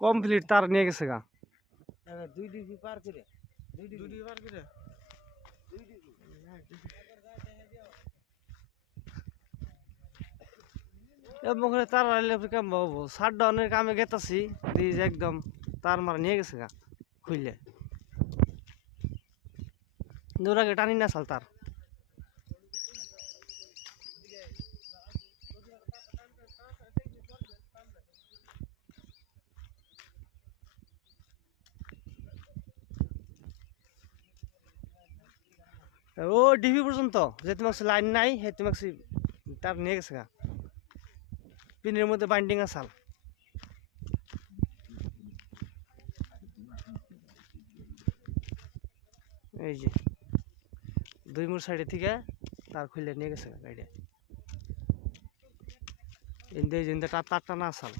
Complete তার নিয়ে গেছে গা। দুই ডিবি পার করে দুই ডিবি পার করে মুখে তার কেমন বাবু শাট ডাউনের কামে গেতাছি দিস একদম তার মারা নিয়ে গেছে গা খুললে দৌড়াকে টানি না সাল তার ও ডিবি পর্যন্ত যে তোমার লাইন নাই হে তোমার তার নিয়ে গেছে গা পিনের মধ্যে বাইন্ডিং আসাল এই যে দুই মোড় সাইডে থেকে তার খুলে নিয়ে গেছে গাড়িটা তারটা না আসাল